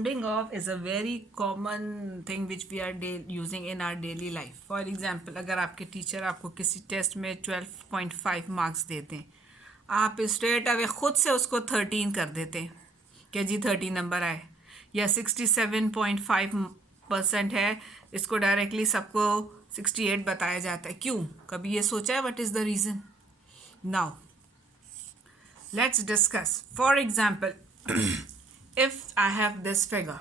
rounding off is a very common thing which we are using in our daily life. For example, अगर आपके teacher आपको किसी test में 12.5 marks देते हैं, आप स्ट्रेट अवे खुद से उसको 13 कर देते हैं कि जी 13 नंबर आए, या 67.5% है, इसको डायरेक्टली सबको 68 बताया जाता है. क्यों? कभी ये सोचा है what is the reason? Now let's discuss. For example, if I have this figure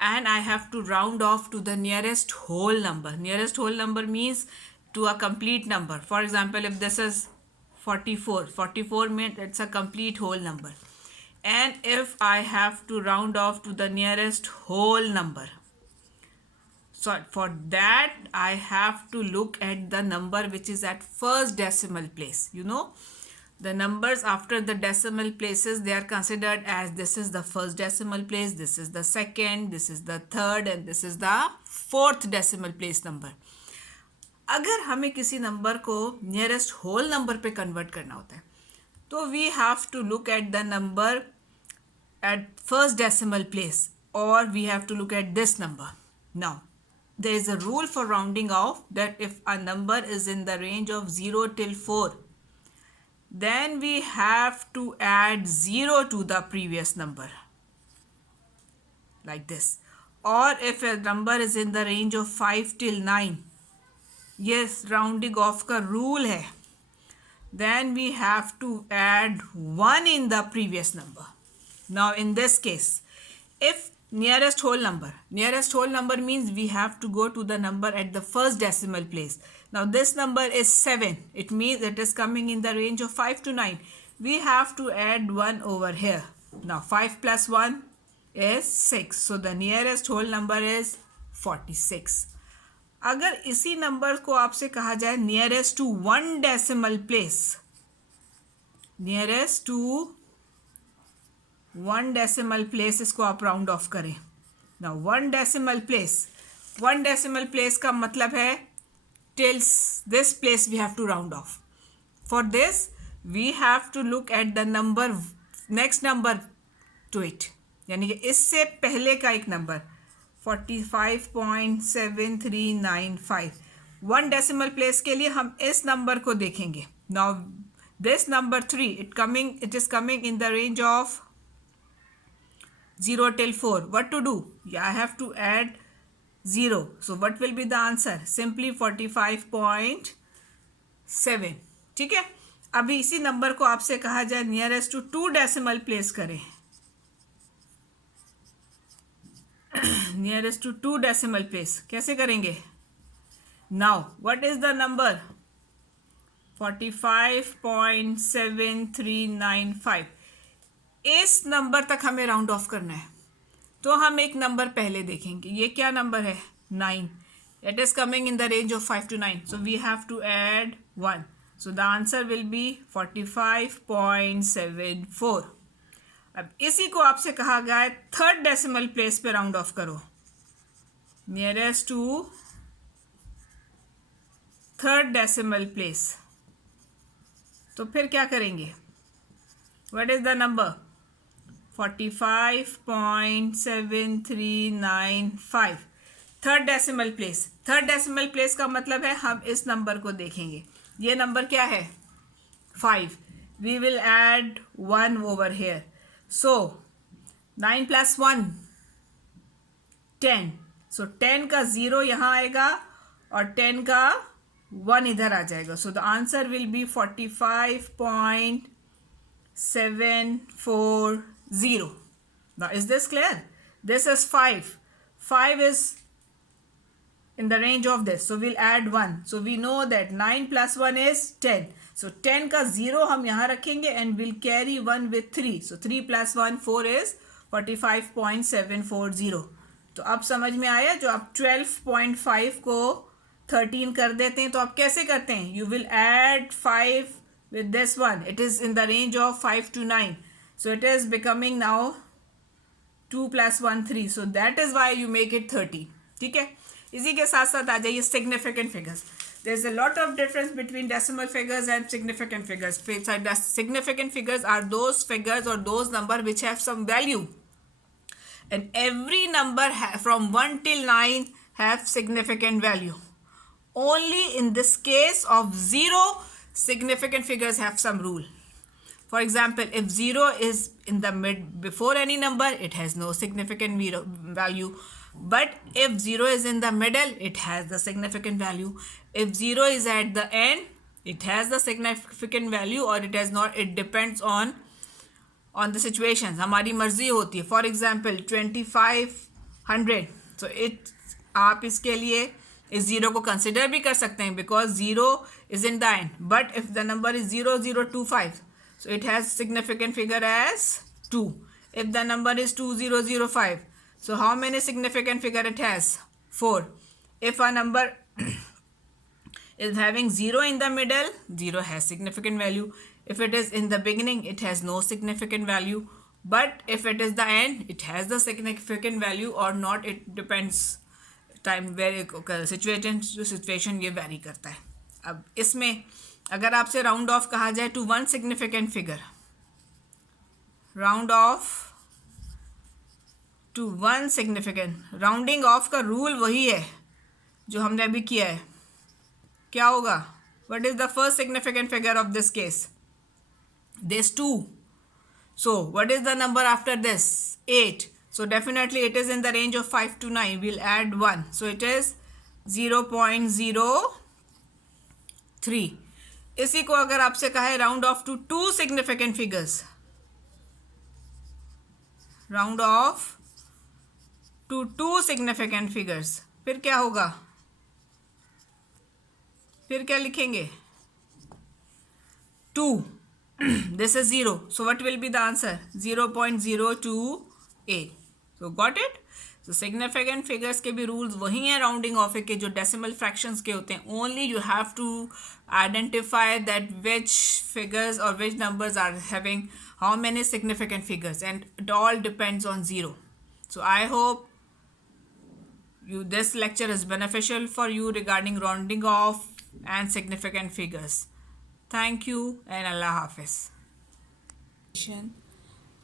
and I have to round off to the nearest whole number. Nearest whole number means to a complete number. For example, if this is 44 means it's a complete whole number. And if I have to round off to the nearest whole number, so for that I have to look at the number which is at first decimal place. You know, the numbers after the decimal places, they are considered as this is the first decimal place, this is the second, this is the third, and this is the fourth decimal place number. अगर हमें किसी number को nearest whole number पे convert करना होता है, तो we have to look at the number at first decimal place, और we have to look at this number. Now there is a rule for rounding off that if a number is in the range of 0 till 4, then we have to add 0 to the previous number, like this. Or if a number is in the range of 5 till 9, yes, rounding off का rule है, then we have to add 1 in the previous number. Now in this case, if nearest whole number means we have to go to the number at the first decimal place. Now this number is 7. It means it is coming in the range of 5 to 9. We have to add 1 over here. Now 5 plus 1 is 6. So the nearest whole number is 46. अगर इसी number को आपसे कहा जाए nearest to 1 decimal place, nearest to 1 decimal place, इसको आप round of करें. Now 1 decimal place का मतलब है till this place we have to round off. For this we have to look at the number, next number to it, यानी कि इससे पहले का एक नंबर 45.7395. 1 decimal place के लिए हम इस नंबर को देखेंगे. Now this number 3, it is coming in the range of 0 till 4. What to do? Yeah, I have to add 0. So what will be the answer? Simply 45.7. ठीक है. अभी इसी नंबर को आपसे कहा जाए नियरेस्ट टू 2 डेसिमल प्लेस करें. Nearest to 2 decimal place कैसे करेंगे? Now what is the number? 45.7395. इस नंबर तक हमें राउंड ऑफ करना है, तो हम एक नंबर पहले देखेंगे. ये क्या नंबर है? 9. It is coming in the range of 5 to 9. So we have to add 1. So the answer will be 45.74. अब इसी को आपसे कहा गया है थर्ड डेसिमल प्लेस पे राउंड ऑफ करो. Nearest to third decimal place, तो फिर क्या करेंगे? What is the number? 45.7395. Third decimal place. Third decimal place का मतलब है हम इस नंबर को देखेंगे. ये नंबर क्या है? 5. We will add 1 over here. So 9 plus 1 10. So 10 का 0 यहाँ आएगा और 10 का 1 इधर आ जाएगा. सो the answer will B 45.740. Now is this clear? This is 5. 5 is in the range of this, so we'll add 1. So we know that 9 plus 1 is 10. So 10 का 0 हम यहाँ रखेंगे and we'll carry 1 with 3. So 3 plus 1 4 is 45.740. तो अब समझ में आया? जो आप 12.5 को 13 कर देते हैं तो आप कैसे करते हैं? You will add 5 with this one. It is in the range of 5 to 9. So it is becoming now 2 plus 1 3. So that is why you make it 30. ठीक है. इसी के साथ साथ आ जाइए significant figures. There is a lot of difference between decimal figures and significant figures. Significant figures are those figures or those number which have some value. and every number from 1 till 9 have significant value. Only in this case of 0, significant figures have some rule. For example, if 0 is in the mid before any number, it has no significant value. But if 0 is in the middle, it has the significant value. If 0 is at the end, it has the significant value or it has not. It depends on the situations. हमारी मर्जी होती है. For example, 2500. So it आप इसके लिए इस 0 को consider भी कर सकते हैं because 0 is in the end. But if the number is 0025, so it has significant figure as 2. If the number is 2005, so how many significant figure it has? 4. If a number is having 0 in the middle, 0 has significant value. If it is in the beginning, it has no significant value. But if it is the end, it has the significant value or not. It depends time vary situation to situation ये vary करता है. अब इसमें अगर आपसे round off कहा जाए to one significant figure, round off to one significant, rounding off का रूल वही है जो हमने अभी किया है. क्या होगा? What is the first significant figure of this case? This 2. So what is the number after this? 8. So definitely it is in the range of 5 to 9. We'll add 1. So it is 0.03. इसी को अगर आपसे कहा है round off to 2 significant figures, round off to 2 significant figures, फिर क्या होगा? फिर क्या लिखेंगे? 2. This is 0. So what will be the answer? 0.028. So got it? So significant figures के भी rules वही हैं rounding off के जो decimal fractions के होते हैं. Only you have to identify that which figures or which numbers are having how many significant figures, and it all depends on 0. So I hope this lecture is beneficial for you regarding rounding off and significant figures. Thank you and Allah Hafiz.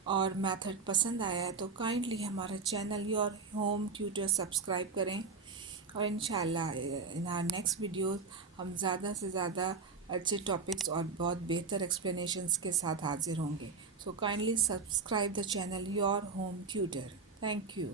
और method पसंद आया है तो kindly हमारा channel your home tutor subscribe करें, और इंशाल्लाह in our next video हम ज़्यादा से ज़्यादा अच्छे टॉपिक्स और बहुत बेहतर एक्सप्लेनेशंस के साथ हाजिर होंगे. So kindly subscribe the channel your home tutor. Thank you.